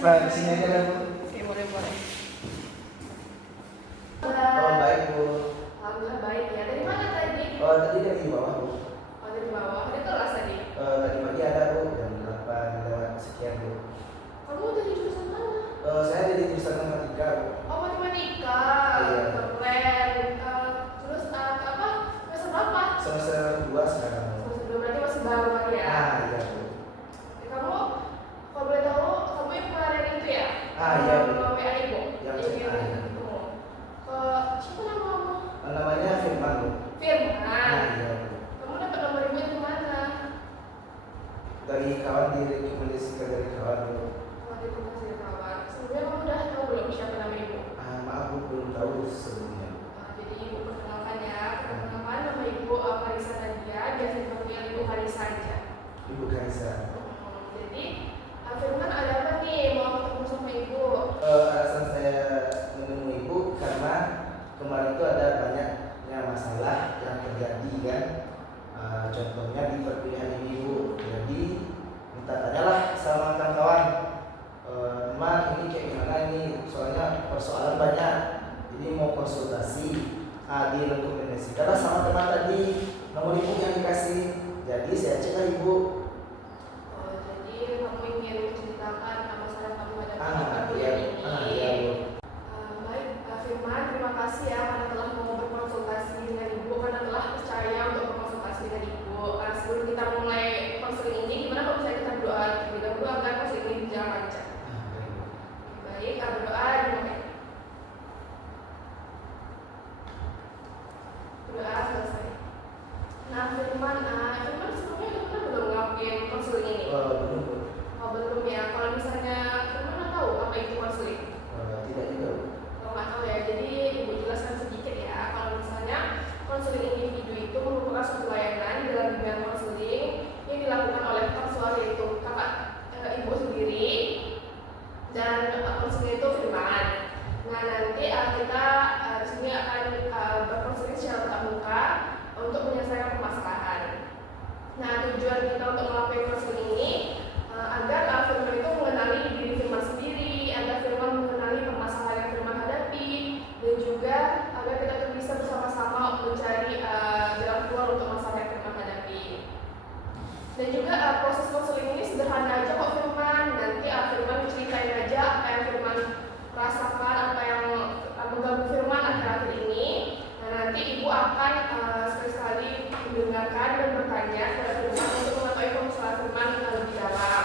Nah, di sini aja lah Bu. Oke, boleh. Oh baik Bu. Alhamdulillah baik ya. Dari mana tadi? Oh tadi dari bawah Bu. Oh, dari bawah. Ada kelas tadi. Tadi pagi ada Bu, jam 8 lewat sekian Bu. Kamu dari jurusan mana? Saya dari jurusan matematika Bu. Oh, matematika. Iya. Keren. Terus apa? Semester berapa? Semester 2 sekarang. Semester 2 berarti masih baru kan ya? Iya Bu. Kamu kalau boleh tahu, kamu yang kemarin itu ya? Iya Bu. WA Ibu. Yang Iya, chat, iya. ketemu. Siapa nama kamu? Namanya Firman Bu. Firman. Iya Bu. Kamu dapat nomor ibu dari mana? Dari kawan, direkomendasikan dari kawan Bu. Oh, dari kasih kawan. Sebelumnya kamu udah tahu belum siapa nama ibu? Maaf Bu, belum tahu sebelumnya. Jadi ibu perkenalkan ya. Perkenalkan nama ibu Karisa Nadia. Biasa dipanggil Ibu Karisa aja. Ibu Kaisa. Jadi Firman ada apa nih mau ketemu sama ibu? Alasan saya menemui Ibu karena kemarin itu ada banyaknya masalah yang terjadi kan. Contohnya di perkuliahan ini Bu. Jadi minta tanyalah sama kawan-kawan. Mak ini kayak gimana ini? Soalnya persoalan banyak. Jadi mau konsultasi. Direkomendasikanlah sama teman tadi nomor Ibu yang dikasih. Jadi saya cek lah Ibu. Jadi kamu ingin menceritakan masalah kamu hadapi di Iya. perkuliahan ini. Iya Bu. Baik, Firman, terima kasih ya karena telah mau berkonsultasi dengan ibu, karena telah percaya untuk berkonsultasi dengan ibu. Sebelum kita mulai konseling ini, gimana kalau misalnya kita berdoa terlebih dahulu agar konseling ini berjalan lancar? Baik, berdoa dimulai. Berdoa selesai. Nah, Firman sebelumnya udah pernah belum ngelakuin konseling ini? Belum Bu. Oh, belum ya. Kalau misalnya Firman tahu apa itu konseling? Tidak juga Bu. Kalau nggak tahu ya, jadi ibu jelaskan sedikit ya. Kalau misalnya konseling individu itu merupakan suatu layanan dalam bidang konseling yang dilakukan oleh konselor yaitu kakak ibu sendiri dan konseling itu Firman. Nah nanti kita di sini akan berkonseling secara tatap muka untuk menyelesaikan permasalahan. Nah tujuan kita untuk melakukan konseling ini agar Firman itu mengenali diri Firman sendiri, agar Firman mengenali permasalahan yang Firman hadapi, dan juga agar kita tuh bisa bersama-sama mencari jalan keluar untuk masalah yang Firman hadapi. Dan juga proses konseling ini sederhana aja kok Firman. Nanti Firman ceritain aja apa yang Firman rasakan, apa yang mengganggu Firman akhir-akhir ini. Nah nanti ibu akan sekali-sekali mendengarkan dan bertanya kepada Firman untuk mengetahui permasalahan Firman lebih dalam.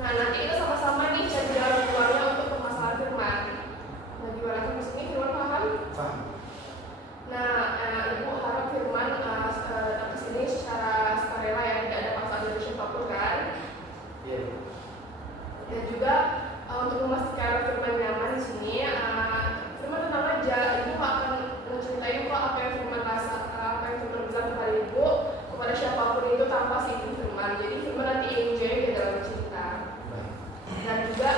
Nah nanti kita sama-sama nih cari jalan keluarnya untuk permasalahan Firman. Nah gimana sampai sini Firman paham? Paham. Nah ibu harap Firman datang ke sini secara sukarela ya, tidak ada paksaan dari siapapun kan? Iya Bu. Dan juga untuk memastikan Firman nyaman di sini, Firman tenang aja, ibu akan menceritain kok apa yang Firman rasa, apa yang Firman bilang kepada ibu, kepada siapapun itu tanpa singgung Firman. Jadi Firman nanti enjoy di dalam cerita. Dan juga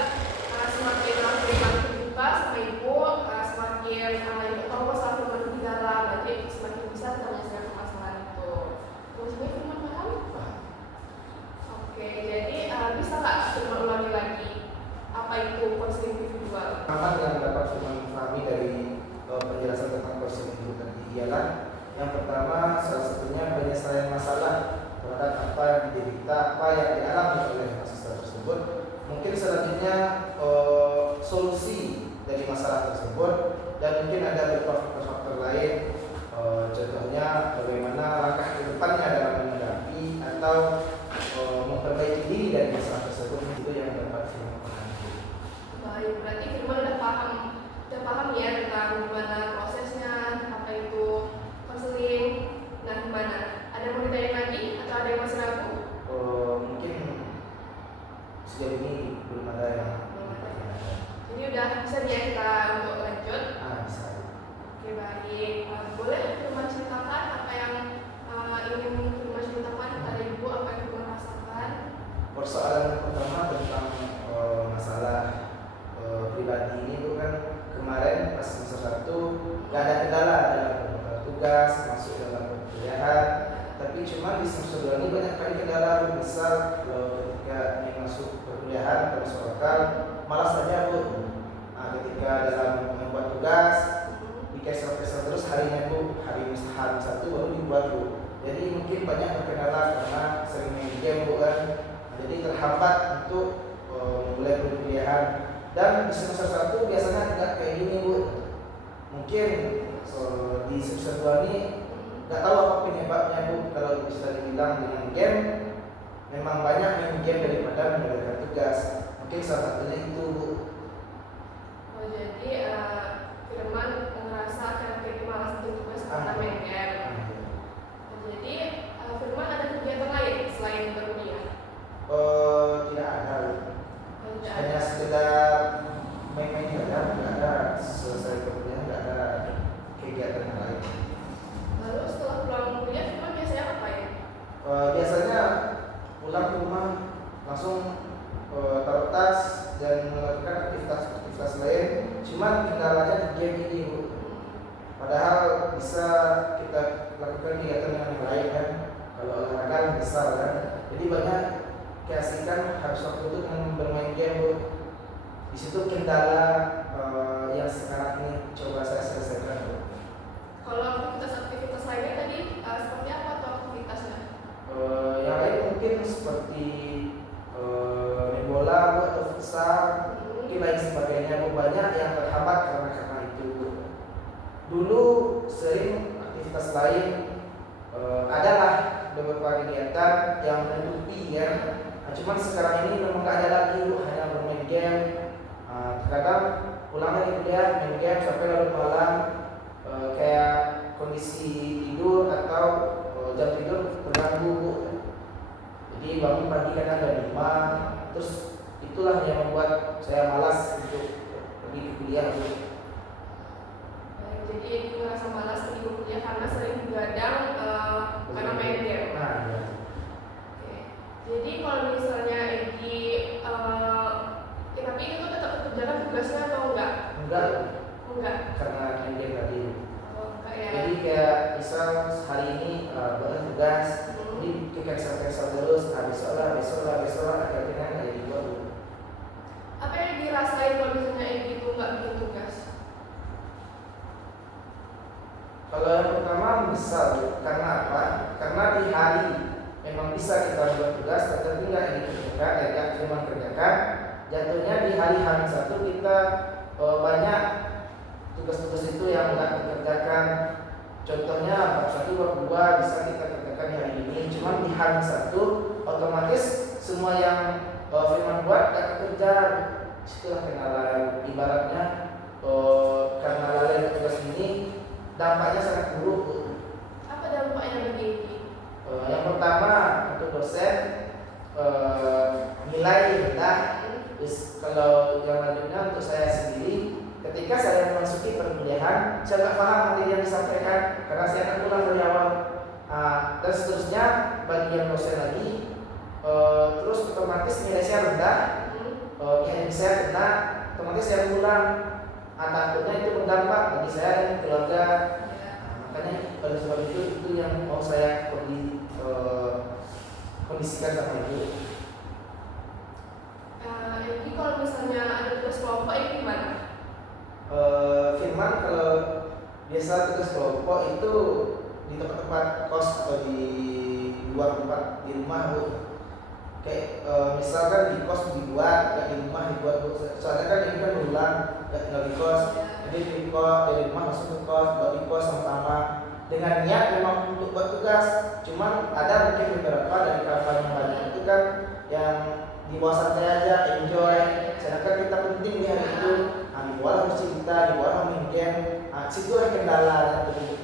semakin Firman terbuka sama ibu, semakin ibu tahu masalah Firman lebih dalam, nanti semakin bisa kita menyelesaikan permasalahan itu. Terus ini Firman paham? Oke, jadi bisa nggak Firman ulangi lagi apa itu konseling individual? Amat yang dapat Firman pahami dari penjelasan tentang konseling itu tadi ialah yang pertama salah satunya penyelesaian masalah terhadap apa yang diderita, apa yang dialami oleh mahasiswa tersebut. Mungkin selanjutnya solusi dari masalah tersebut, dan mungkin ada beberapa faktor-faktor lain. Contohnya bagaimana langkah ke depannya dalam menghadapi atau memperbaiki diri dari masalah tersebut. Itu yang dapat Firman pahami. Baik, berarti Firman udah paham ya tentang gimana prosesnya, apa itu konseling. Nah, gimana? Ada mau ditanya lagi atau ada yang masih ragu? Mungkin sejauh ini belum ada yang Jadi udah bisa ya kita untuk lanjut. bisa. Oke, baik. Boleh Firman ceritakan apa yang ingin Firman ceritakan kepada ibu, apa yang Firman rasakan? Persoalan yang pertama tentang masalah pribadi ini itu kan kemarin pas semester 1 gak ada kendala dalam tugas masuk dalam perkuliahan, tapi cuma di semester 2 ini banyak kali kendala. Misal ketika ingin masuk perkuliahan termasuk akal, malas saja Bu. Nah, ketika dalam membuat tugas dikeser-keser terus harinya Bu, hari satu baru dibuat Bu. Jadi mungkin banyak terkendala karena sering main game Bu kan. Nah, jadi terhambat untuk memulai perkuliahan. Dan di semester 1 biasanya tidak kayak gini Bu. Mungkin di semester 2 ini nggak tahu apa penyebabnya Bu. Kalau bisa dibilang dengan game, memang banyak main game daripada mengerjakan tugas. Mungkin salah satunya itu Bu. Oh, jadi Firman ngerasa kayak malas untuk tugas karena main game. Jadi Firman ada kegiatan lain selain berkuliah? Tidak ada. Hanya sekedar main-main saja, tidak ada. Selesai perkuliahan tidak ada kegiatan yang lain. Lalu setelah pulang kuliah Firman biasanya ngapain? Biasanya pulang ke rumah langsung taruh tas dan melakukan aktivitas lain. Cuman kendalanya di game ini Bu. Padahal bisa kita lakukan kegiatan yang lain kan. Kalau olahraga bisa kan. Jadi banyak keasikan habis waktu itu dengan bermain game Bu. Di situ kendala yang sekarang ini coba saya selesaikan Bu. Kalau aktivitas lainnya tadi seperti apa tuh aktivitasnya? Yang lain mungkin seperti main bola Bu, atau futsal, mungkin lain sebagainya Bu. Banyak yang terhambat karena itu Bu. Dulu sering aktivitas lain adalah beberapa kegiatan yang menutupi ya. Nah, cuman sekarang ini memang nggak ada lagi Bu, hanya bermain game. Terkadang pulang dari kuliah main game sampai larut malam, kayak kondisi tidur atau jam tidur terganggu Bu. Jadi bangun pagi kadang jam 5, terus itulah yang membuat saya malas untuk pergi ke kuliah Bu. Jadi Egi merasa malas pergi ke kuliah karena sering begadang karena main game. Nah, ya. Oke. Jadi kalau misalnya Egi tapi itu tetap kerjakan tugasnya atau enggak? Enggak, Enggak. karena main game tadi. Oh, enggak ya. Jadi kayak misal hari ini buat tugas, jadi cancel terus, besok lah, akhirnya nggak jadi buat. Apa yang dirasain kalau misalnya Egi itu nggak bikin tugas? Kalau yang pertama misal, karena apa? Karena di hari memang bisa kita buat tugas, tetapi nggak kerjakan. Jatuhnya di hari H1 kita banyak tugas-tugas itu yang nggak dikerjakan. Contohnya bab 1, bab 2 bisa kita kerjakan di hari ini. Cuman di H1 otomatis semua yang Firman buat nggak kerja. Itulah kendala. Ibaratnya karena lalai tugas ini dampaknya sangat buruk. Apa dampaknya bagi Egi? Yang pertama untuk dosen nilai rendah. Terus kalau yang lanjutnya untuk saya sendiri, ketika saya memasuki perkuliahan, saya nggak paham materi yang disampaikan karena saya akan ulang dari awal. Dan seterusnya bagi yang dosen lagi, terus otomatis nilai saya rendah, yang saya kena, otomatis saya ulang. Takutnya itu berdampak bagi saya dan keluarga. Makanya pada sebab itu yang mau saya kondisikan sama itu. Jadi kalau misalnya ada tugas kelompok ini gimana? Firman kalau biasa tugas kelompok itu di tempat-tempat kos atau di luar tempat di rumah Bu. Kayak misalkan di kos dibuat, nggak di rumah dibuat Bu. Soalnya kan ini kan ulang, nggak tinggal di kos. Jadi di kos dari rumah langsung ke kos, buat di kos sama-sama dengan niat memang untuk buat tugas. Cuman ada mungkin beberapa dari kawan yang banyak itu kan yang di bawah santai aja, enjoy. Sedangkan kita penting di hari itu, di bawah harus cinta, di bawah main game. Situlah kendala itu.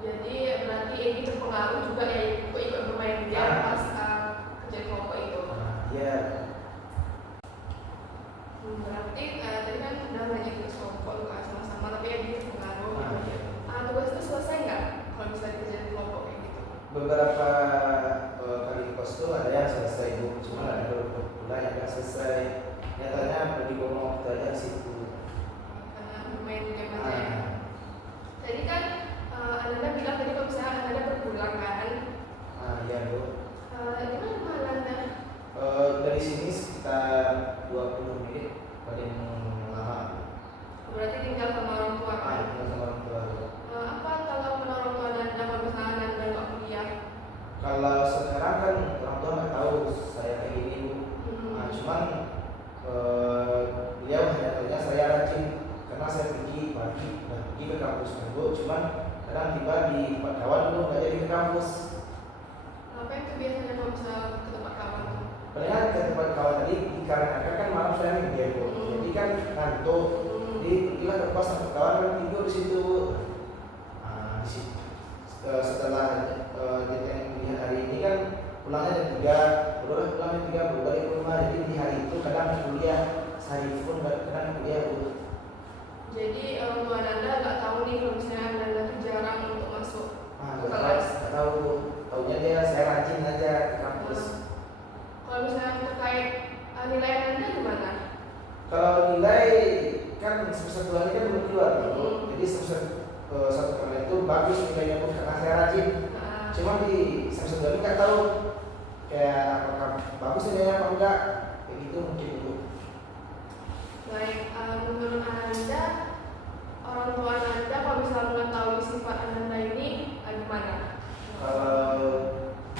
Jadi berarti Egi terpengaruh juga ya ikut bermain game pas kerja kelompok itu. Iya. Berarti tadi kan udah banyak tugas kelompok sama-sama, tapi Egi terpengaruh. Tugas itu selesai nggak kalau bisa dikerjain kelompok kayak gitu? Beberapa kali kos tuh ada yang selesai Bu, cuma ada beberapa pula yang nggak selesai. Nyatanya pergi ngomong waktu aja di situ. Karena bermain game aja ya. Jadi kan Ananda bilang tadi kalau misalnya Ananda berpulang kan, Iya Bu. gimana rumah Ananda? Dari sini sekitar 20 menit paling lama. Berarti tinggal sama orang tua kan? Tinggal sama orang tua. Apa tanggapan orang tua Ananda kalau misalnya Ananda nggak kuliah? Kalau sekarang kan orang tua nggak tahu saya kayak gini Bu. Cuman beliau hanya tahunya saya rajin karena saya pergi ke kampus dulu. Cuman kadang tiba di tempat kawan dulu nggak jadi ke kampus. Apa itu biasanya kalau misalnya ke tempat kawan? Palingan ke tempat kawan tadi dikarenakan kan malam saya minggu Bu. Jadi kan ngantuk. Jadi pergilah ke kos tempat kawan kan tidur di situ. Di situ. Setelah kita yang kuliah hari ini kan pulangnya jam 3, baru pulang jam 3 baru balik ke rumah. Jadi di hari itu kadang kuliah sehari pun kadang kuliah Bu. Jadi orang tua Ananda nggak tahu nih kalau misalnya Ananda tuh jarang untuk masuk ke Nggak kelas. tahu Bu. Taunya dia saya rajin aja ke kampus. Kalau misalnya terkait nilai Ananda gimana? Kalau nilai kan semester 2 ini kan belum keluar Bu. Jadi semester 1 kemarin itu bagus nilainya Bu karena saya rajin. Cuma di semester 2 ini nggak tahu kayak apakah bagus nilainya apa enggak, kayak gitu mungkin Bu. Baik, menurut Ananda, orang tua Ananda kalau misalnya mengetahui sifat Ananda ini gimana? Kalau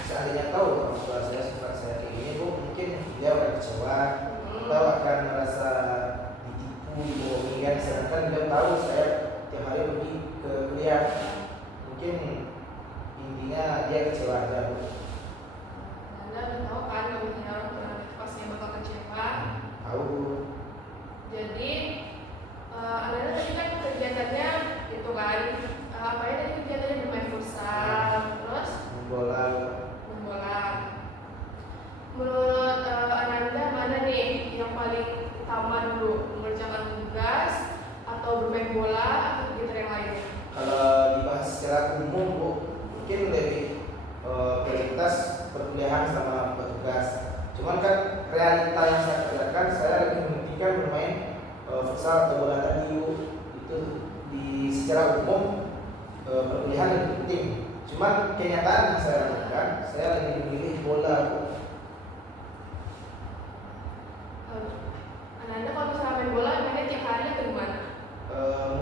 seandainya tahu orang tua saya sifat saya kayak gini Bu, mungkin dia akan kecewa atau akan merasa ditipu, dibohongi kan. Sedangkan dia tahu saya tiap hari pergi ke kuliah. Mungkin intinya dia kecewa aja Bu. Anda udah tahu kan kalau misalnya orang tua Anda itu pastinya bakal kecewa. Tahu Bu. Jadi Anda tadi kan kegiatannya itu kan apa ya tadi kegiatannya bermain futsal, terus Bola. Menurut Ananda mana nih yang paling utama dulu, mengerjakan tugas atau bermain bola atau kegiatan yang lain? Kalau dibahas secara umum Bu, mungkin lebih prioritas perkuliahan sama tugas. Cuman kan realita yang saya kerjakan, saya lebih mementingkan bermain futsal atau bola tadi Bu. Itu secara umum perkuliahan lebih penting. Cuman kenyataan yang saya lakukan, saya lebih memilih bola Bu. Ananda kalau misalnya main bola mainnya tiap hari atau gimana?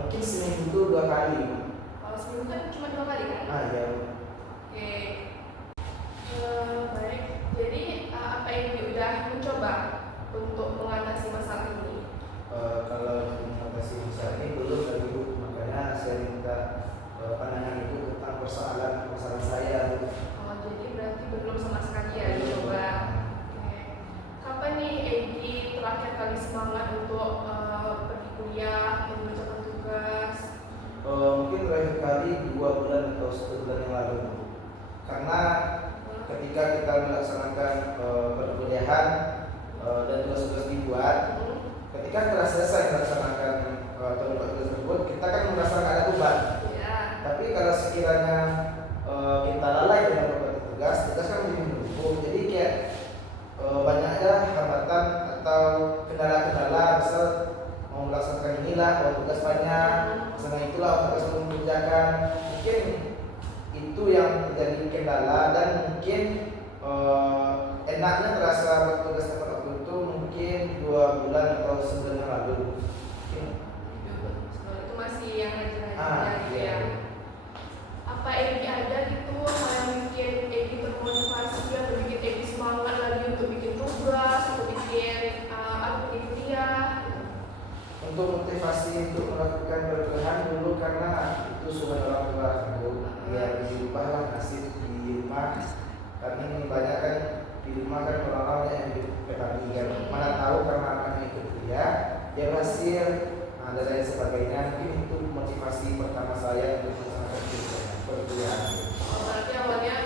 Mungkin seminggu itu 2 kali Bu. Kalau seminggu kan cuma 2 kali kan? Iya Bu. Oke. Baik. Jadi apa yang udah mencoba untuk mengatasi masalah ini? Kalau mengatasi masalah ini belum lagi Bu. Makanya saya minta pandangan Ibu tentang persoalan saya Bu. Oh, jadi berarti belum sama sekali ya dicoba. Oke. Kapan nih Egy terakhir kali semangat untuk pergi kuliah, mengerjakan tugas? Mungkin terakhir kali 2 bulan atau 1 bulan yang lalu Bu. Karena ketika kita melaksanakan perkuliahan dan tugas-tugas dibuat, ketika kita selesai melaksanakan tugas tersebut, kita kan merasa nggak ada beban. Ya. Tapi kalau sekiranya kita lalai dalam membuat tugas kan menjadi menumpuk. Jadi kayak banyaknya hambatan atau kendala-kendala, misal mau melaksanakan inilah, mau tugas banyak, karena itulah tugas belum mengerjakan. Mungkin itu yang menjadi kendala dan mungkin enaknya terasa tugas tepat waktu itu mungkin 2 bulan atau sebulan yang lalu. Itu masih yang rajin-rajin Iya. ya. Apa Egy ada gitu hal yang bikin Egy termotivasi atau bikin Egy semangat lagi untuk bikin tugas atau bikin kuliah? Untuk motivasi untuk melakukan perkuliahan dulu karena itu sudah orang tua aku biar diubahlah nasib di rumah. Karena ini banyak kan di rumah kan orang-orang yang hidup petani kan, mana tahu karena anaknya ikut kuliah dia berhasil, dan lain sebagainya. Mungkin itu motivasi pertama saya untuk melaksanakan perkuliahan. Berarti awalnya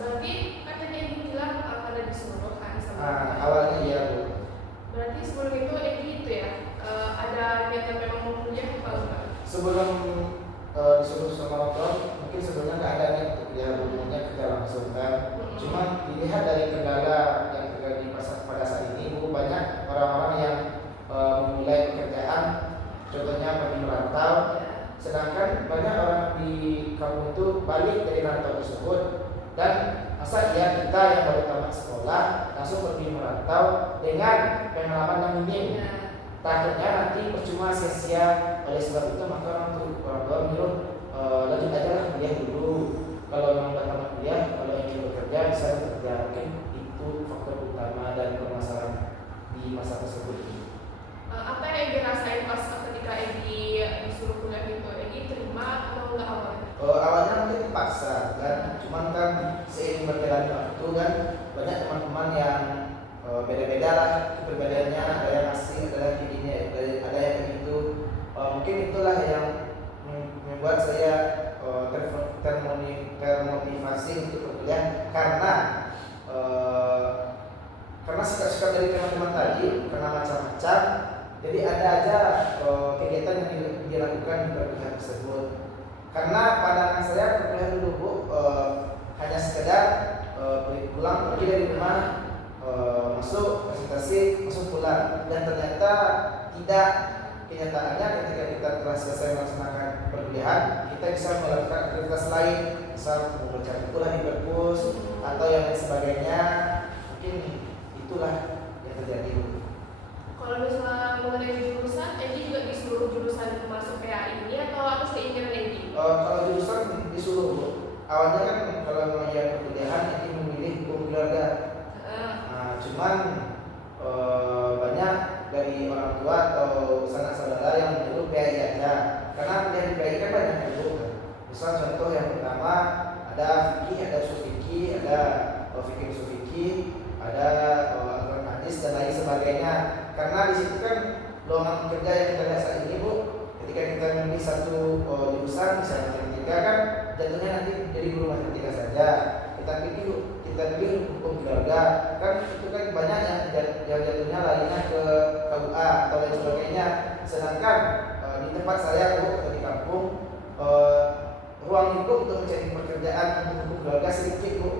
berarti kan tadi Egy bilang pada disuruh kan sama Awalnya iya Bu. berarti sebelum itu Egy itu ya ada niatan memang mau kuliah apa enggak? Sebelum disuruh sama orang tua, mungkin sebelumnya nggak ada niat untuk kuliah, umumnya kerja langsung kan. Cuma dilihat dari kendala yang terjadi pada saat ini, banyak orang-orang yang memulai pekerjaan, contohnya pergi merantau, sedangkan banyak orang di kampung itu balik dari rantau tersebut, dan masa iya kita yang baru tamat sekolah langsung pergi merantau dengan pengalaman yang minim. Takutnya nanti percuma sia-sia. Oleh sebab itu maka orang tua menyuruh lanjut aja lah kuliah dulu. Kalau memang nggak tamat kuliah, kalau ingin bekerja bisa bekerja. Mungkin itu faktor utama dan permasalahan di masa tersebut. Apa yang Egi rasain pas ketika Egi disuruh kuliah itu? Egi terima atau enggak awalnya? Awalnya mungkin terpaksa kan, cuman kan seiring berjalannya waktu kan banyak teman-teman yang beda-beda lah kepribadiannya, ada yang asing, ada yang gini, ada yang begitu. Mungkin itulah yang membuat saya termotivasi untuk berkuliah karena sikap-sikap dari teman-teman tadi, karena macam-macam. Jadi ada aja kegiatan yang dilakukan di perkuliahan tersebut. Karena pandangan saya perkuliahan dulu hanya sekedar pulang pergi dari rumah, masuk presentasi, masuk pulang, dan ternyata tidak. Kenyataannya ketika kita telah selesai melaksanakan perkuliahan, kita bisa melakukan aktivitas lain, misal membaca buku di perpus atau yang lain sebagainya. Mungkin itulah yang terjadi. Kalau misalnya mengenai jurusan, Egi juga disuruh jurusan masuk PAI ini atau atas keinginan Egi? Kalau jurusan disuruh Bu. Awalnya kan kalau mengajar perkuliahan Egi memilih hukum keluarga. Cuman banyak dari orang tua atau sanak saudara yang menyuruh PAI aja. Karena kuliah di PAI kan banyak dulu. Misal contoh yang pertama ada fikih, ada usul fikih, ada fikih usul fikih, ada aturan hadis dan lain sebagainya. Karena di situ kan lowongan kerja yang kita lihat saat ini Bu, ketika kita memilih satu jurusan misalnya matematika kan jatuhnya nanti jadi guru matematika saja. Kita pilih hukum keluarga kan itu kan banyak yang jatuhnya lainnya ke KUA atau lain sebagainya. Sedangkan di tempat saya Bu, atau di kampung ruang lingkup untuk mencari pekerjaan untuk hukum keluarga sedikit Bu,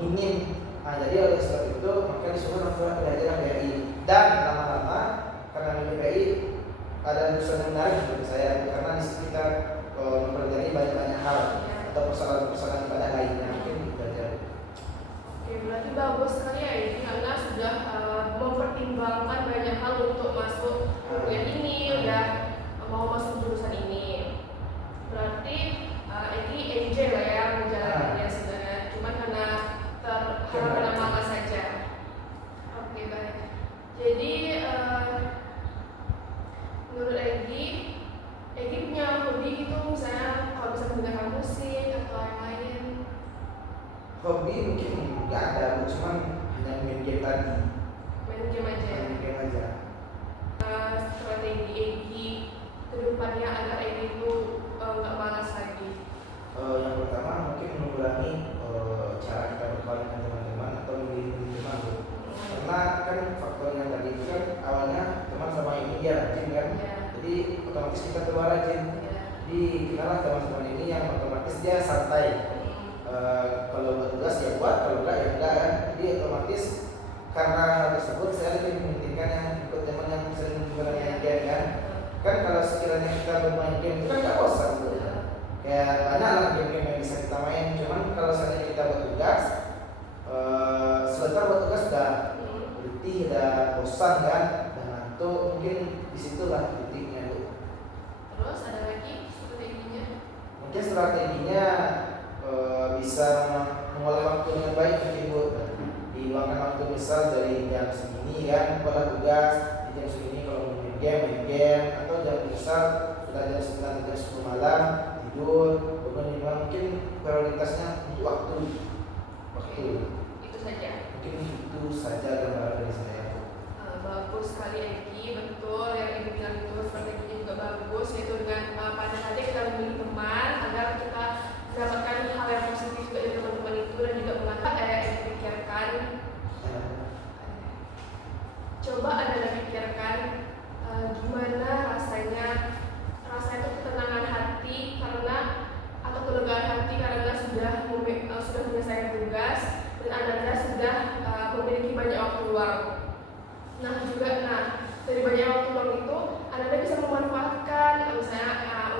minim. Jadi oleh sebab itu maka disuruh orang tua belajar PAI, dan lama-lama karena di PAI ada jurusan yang menarik menurut saya karena di situ kita mempelajari banyak hal atau persoalan-persoalan ibadah lainnya mungkin belajar. Oke, berarti bagus sekali ya ini karena sudah mempertimbangkan banyak hal untuk masuk kuliah ini, udah mau masuk jurusan ini. Berarti Egi enjoy lah ya menjalankannya sebenarnya, cuma karena terhalang lama saja. Oke, baik. Jadi menurut Egi punya hobi gitu, misalnya kalau bisa mendengarkan musik atau yang lain? Hobi mungkin nggak ada, cuman hanya main game tadi. Main game aja. Main game aja. Strategi Egi kedepannya agar Egi itu nggak malas lagi. Yang pertama mungkin mengurangi cara kita berkawan dengan teman-teman atau memilih teman Bu. Karena kan faktor yang tadi itu kan awalnya teman sama ini dia rajin kan, jadi otomatis kita keluar rajin. Jadi kenalah teman-teman ini yang otomatis dia santai. Kalau bertugas ya buat, kalau enggak ya enggak kan. Jadi otomatis karena hal tersebut saya lebih mementingkan yang ikut teman yang sering bermain game kan. Kan kalau sekiranya kita bermain game itu kan nggak bosan Bu. Kayak banyak lah game-game yang bisa kita main. Cuman kalau seandainya kita bertugas, sebentar bertugas udah letih, udah bosan kan, udah ngantuk. Mungkin disitulah titiknya Bu. Terus ada lagi strateginya? Mungkin strateginya bisa mengolah waktu dengan baik mungkin Bu. Diluangkan waktu misal dari jam segini kan pola tugas, di jam segini kalau main game atau jam misal sudah jam 9 atau jam 10 malam tidur, kemudian mungkin prioritasnya untuk waktu. Itu saja. Mungkin itu saja gambaran dari saya. Bagus sekali Egi, betul yang Egi bilang itu strateginya juga bagus, yaitu dengan pada saatnya kita memilih teman agar kita mendapatkan hal yang positif juga dari teman-teman itu dan juga mengangkat yang Egi pikirkan. Coba Anda pikirkan gimana rasanya itu ketenangan hati karena atau kelegaan hati karena sudah menyelesaikan tugas dan Anda sudah memiliki banyak waktu luang. Dari banyak waktu luang itu Anda bisa memanfaatkan misalnya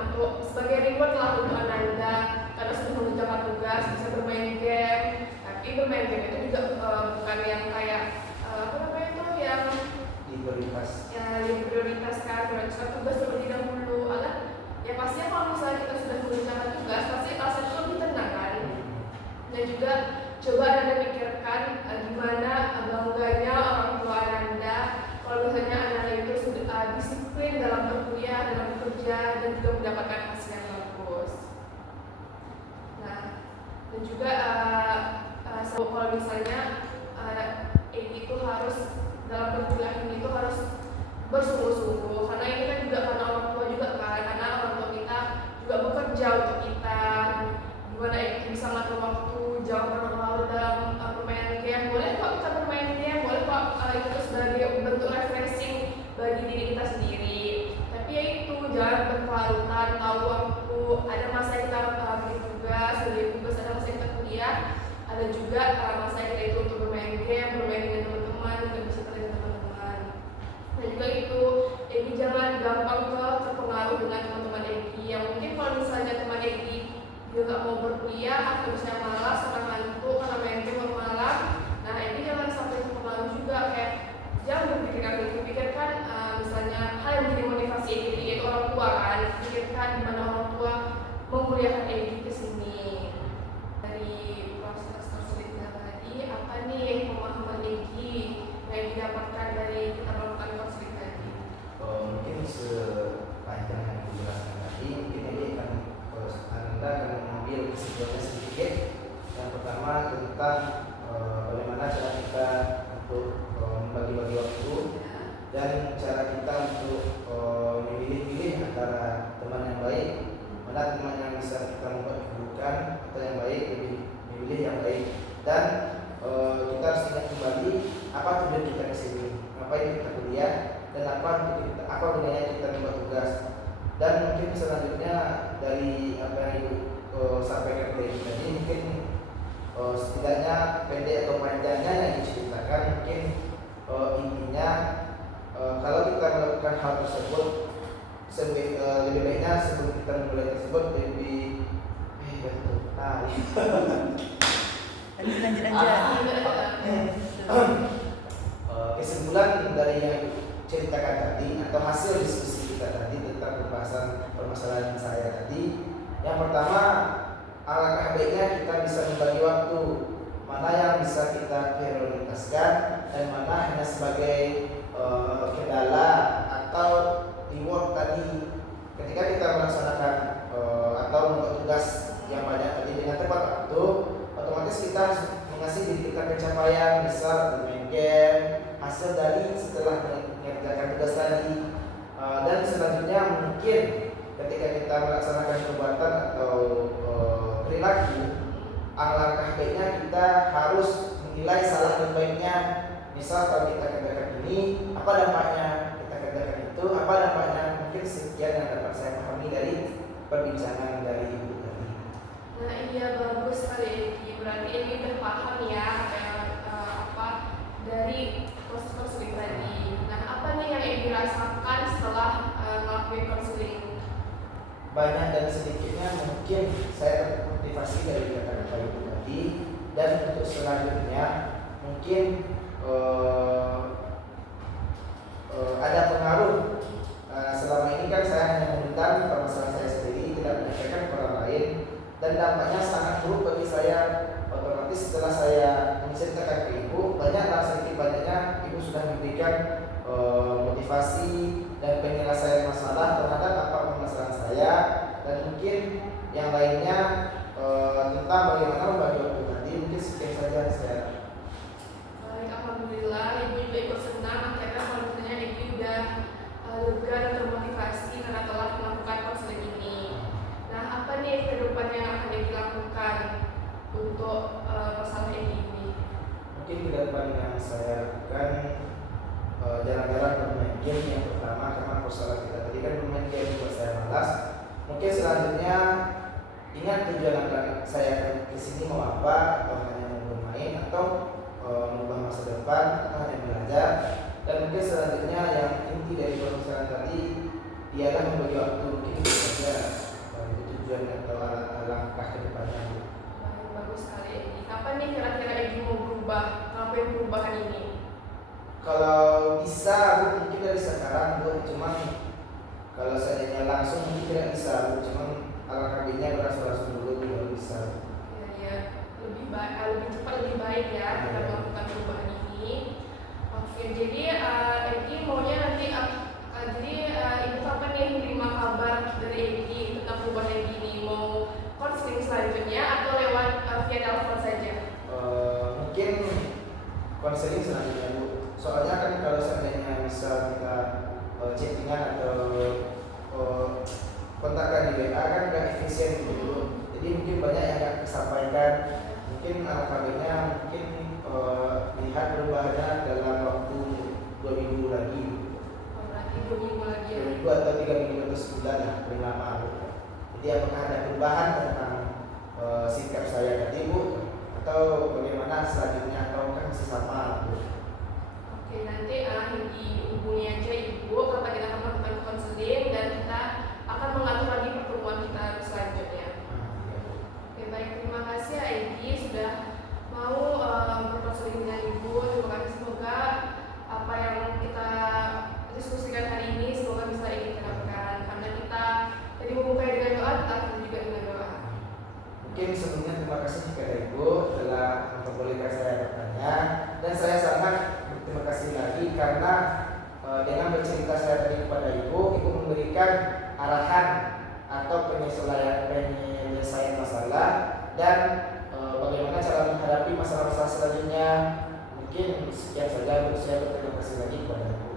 untuk sebagai reward lah untuk Ananda karena sudah mengerjakan tugas bisa bermain game. Tapi bermain game itu juga bukan yang kayak apa namanya itu yang diprioritaskan mengerjakan tugas terlebih dahulu. Ya pastinya kalau misalnya kita sudah mengerjakan tugas pasti rasanya lebih tenang kan. Dan juga coba Anda pikirkan gimana bangganya orang tua Anda kalau misalnya Anda itu sudah disiplin dalam berkuliah, dalam bekerja, dan juga mendapatkan hasil yang bagus. Nah, dan juga kalau misalnya itu harus dalam berkuliah ini itu harus bersungguh-sungguh karena ini kan juga karena orang tua juga kan, karena orang tua kita juga bekerja untuk kita. Gimana bisa ngatur waktu, jangan pernah larut dalam permainan game. Boleh kok kita bermain game, boleh kok itu sebagai bentuk refreshing bagi diri kita sendiri. Tapi ya itu jangan berkelanjutan, tahu waktu. Ada masa kita bikin tugas, ada masa kita kuliah, ada juga masa kita itu untuk bermain game, bermain dengan teman-teman, juga bisa dengan teman-teman. Dan juga itu, Egi jangan gampang terpengaruh dengan teman-teman Egi. Yang mungkin kalau misalnya teman Egi dia nggak mau berkuliah atau misalnya malas karena ngantuk karena main game malam, nah Egi jangan sampai terpengaruh juga. Kayak jangan berpikirkan itu, pikirkan misalnya hal yang menjadi motivasi Egi yaitu orang tua kan, pikirkan gimana orang tua menguliahkan Egi ke sini. Dari proses tersulitnya tadi, apa nih pemahaman Egi yang didapatkan dari kita melakukan konseling tadi? Mungkin sepanjang yang dijelaskan tadi, mungkin ini Anda akan mengambil kesimpulannya sedikit. Yang pertama tentang bagaimana cara kita untuk membagi-bagi waktu dan cara kita untuk memilih-pilih antara teman yang baik, mana teman yang bisa kita membuat keburukan atau yang baik, memilih yang baik. Dan kita harus ingat kembali apa tujuan kita ke sini, ngapain kita kuliah, dan apa gunanya kita membuat tugas. Dan mungkin selanjutnya dari apa yang Ibu sampaikan tadi, mungkin setidaknya pendek atau panjangnya yang diceritakan, mungkin intinya kalau kita melakukan hal tersebut lebih baiknya sebelum kita memulai tersebut lebih kesimpulan dari yang ceritakan tadi atau hasil diskusi kita tadi tentang pembahasan permasalahan saya tadi, yang pertama alangkah baiknya kita bisa membagi waktu, mana yang bisa kita prioritaskan dan mana hanya sebagai kendala atau reward tadi. Ketika kita melaksanakan atau membuat tugas yang banyak tadi dengan tepat waktu, otomatis kita harus mengasih diri kita pencapaian, misal bermain game, hasil dari setelah mengerjakan tugas tadi. Dan selanjutnya mungkin ketika kita melaksanakan perbuatan atau perilaku, alangkah baiknya kita harus menilai salah dan baiknya. Misal kalau kita kerjakan ini, apa dampaknya? Kita kerjakan itu, apa dampaknya? Mungkin sekian yang dapat saya pahami dari perbincangan dari Ibu tadi. Nah iya, bagus sekali Egi. Berarti Egi udah paham ya apa dari proses konseling tadi. Nah apa nih yang Egi rasakan setelah ngelakuin konseling? Banyak dan sedikitnya mungkin saya termotivasi dari kata-kata Ibu tadi. Dan untuk selanjutnya mungkin ada pengaruh. Selama ini kan saya hanya memendam permasalahan saya sendiri, tidak menyampaikan ke orang lain, dan dampaknya sangat buruk bagi saya. Otomatis setelah saya menceritakan ke Ibu, sedikit banyaknya Ibu sudah memberikan motivasi dan penyelesaian masalah terhadap apa permasalahan saya, dan mungkin yang lainnya tentang bagaimana membagi waktu tadi. Mungkin sekian saja saya. Baik, alhamdulillah Ibu juga ikut senang akhirnya kalau misalnya Ibu udah lega dan termotivasi karena telah melakukan konseling ini. Nah apa nih kedepan yang akan Egi lakukan untuk masalah ini? Mungkin kedepan yang saya lakukan jarang-jarang bermain game yang pertama, karena persoalan kita tadi kan bermain game buat saya malas. Mungkin selanjutnya ingat tujuan saya kesini mau apa, atau hanya mau bermain, atau mengubah masa depan, atau hanya belajar. Dan mungkin selanjutnya yang inti dari permasalahan tadi, ialah membagi waktu mungkin itu saja itu tujuan atau langkah ke depannya. Bagus sekali. Kapan nih kira-kira Ibu mau berubah, ngelakuin perubahan ini? Kalau bisa Bu, mungkin dari sekarang Bu, cuman kalau seandainya langsung mungkin tidak bisa Bu, cuman alangkah baiknya berangsur-angsur dulu baru bisa. Ya, lebih baik, lebih cepat lebih baik ya kita melakukan perubahan ini. Oke, jadi Egi maunya nanti jadi Ibu kapan nih menerima kabar dari Egi tentang perubahan Egi ini? Mau konseling selanjutnya atau lewat via telepon saja? Mungkin konseling selanjutnya Bu. Soalnya kan kalau seandainya bisa kita chattingan atau kontakkan di WA kan nggak efisien gitu. Jadi mungkin banyak yang nggak tersampaikan. Mungkin alangkah baiknya mungkin lihat perubahannya dalam waktu 2 minggu lagi. Berarti 2 minggu lagi ya? 2 minggu atau 3 minggu atau sebulan lah paling lama. Jadi apakah ada perubahan tentang sikap saya tadi Bu, atau bagaimana selanjutnya, atau kan masih sama Bu? Oke, nanti hubungi aja Ibu kapan kita akan melakukan konseling dan kita akan mengatur lagi pertemuan kita selanjutnya. Oke, baik, terima kasih ya Egi sudah mau berkonseling dengan Ibu. Terima kasih, semoga apa yang kita diskusikan hari ini semoga bisa Egi terapkan, karena kita tadi memulai dengan doa, kita akan juga dengan doa. Mungkin sebelumnya terima kasih kepada Ibu telah memperbolehkan saya bertanya, dan saya sangat berterima kasih lagi karena dengan bercerita saya tadi kepada Ibu memberikan arahan atau penyelesaian masalah dan bagaimana cara menghadapi masalah-masalah selanjutnya. Mungkin sekian saja, saya berterima kasih lagi kepada Ibu.